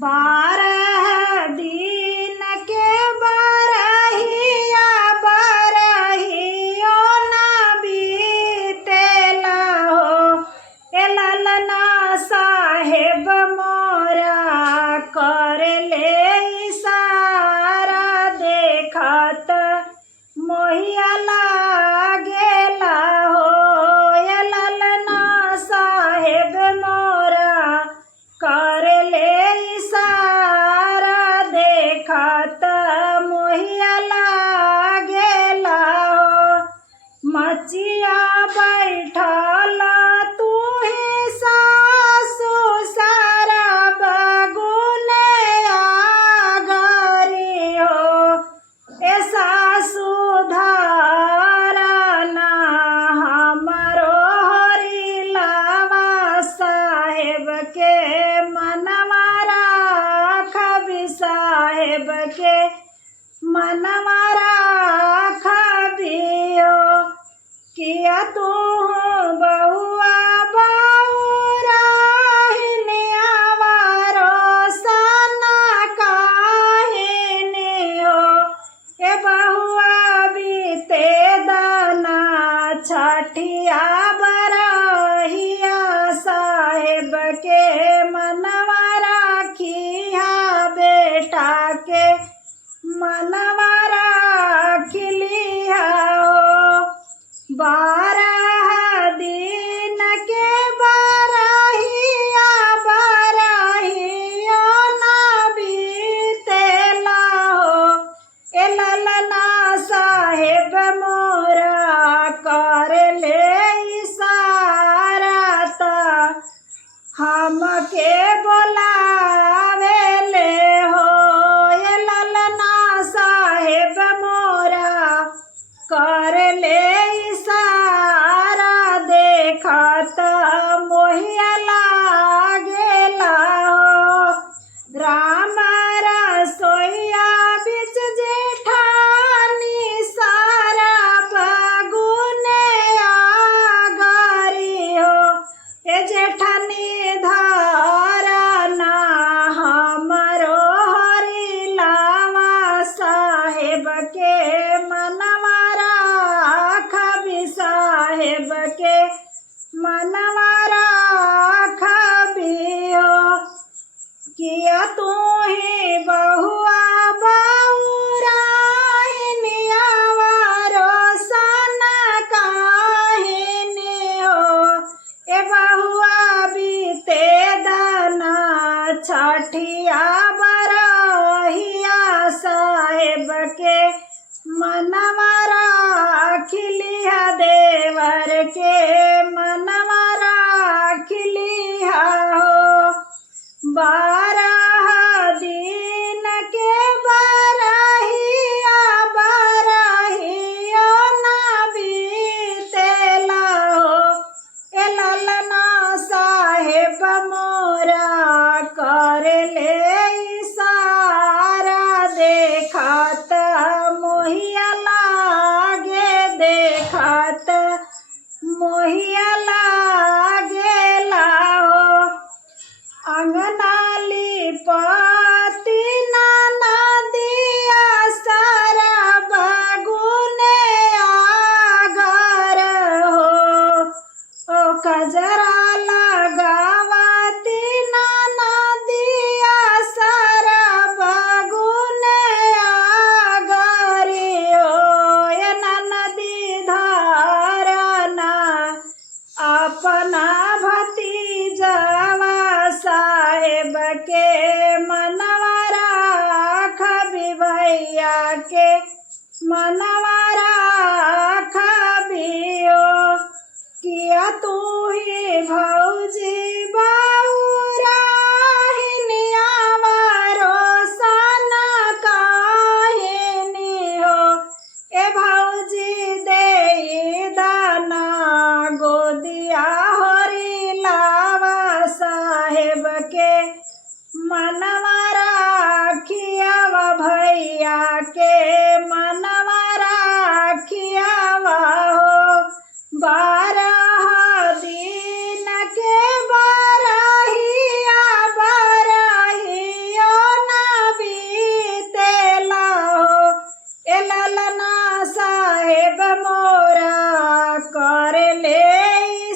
बारह दिन के बरहिया बरहियो ना बीतेला हो। ए ललना साहेब मोरा कर ले इशारा देखत मोहिया लागेला हो। ए ललना साहेब मोरा कर ले इशारा देखत मोहिया लागेला हो। मचिया बैठल तू ही सासु सारा बगुने आगरी हो। ए सासु धारना हमरो हरिलावा साहेब के मनवा राखबि साहेब के मनवा राखबियो। किया तू बहुआ बउरा हिनियावा रोसना काहिनी हो। ए बहुआ बीते दाना छठिया बरहिया साहेब के मनवा राखिया बेटा के मनवा राखिलिया हो। बारह दिन के बरहिया बरहियो ना बीतेला हो। ए ललना साहेब मोरा कर ले इशारा ता हमके बोलावेले हो। ए ललना साहेब मोरा कर ले इशारा देखत मोहिया लागेला हो। राम रसोइया बिच जेठानी सारा बगुने आगरी हो। ए जेठानी धारना हमरो हरिलावा साहेब के मनवा राखबि साहेब के मनवा राखबियो। किया तू ही बहुआ बउरा हिनियावा रोसना काहिनी हो। ए बहुआ बीते दाना छठिया बरहिया साहेब के मनवा राखिलिया देवर के मनवा राखिलिया हो। बारह दिन के बरहिया बरहियो ना बीतेला हो। ए ललना साहेब मोरा कर ले इशारा देखत मोहिया लागे देखत मोहिया लागेला हो। अंगना लिपति नाना दिया सारा बगुने आगर हो। ओ कजरा लगावती नाना दिया सारा बगुने आगरी हो। ए ननदी धारना अपना भतीजवा साहेब के मनवा राखबि भैया के मनवा राखबियो। किया तू ही भौजी बउरा हिनियावा रोसना काहिनी हो। ए भौजी दे दाना गोदिया हरिलावा साहेब के मनवा राखियावा भैया के मनवा राखियावा हो। बारह दिन के बरहिया बरहियो ले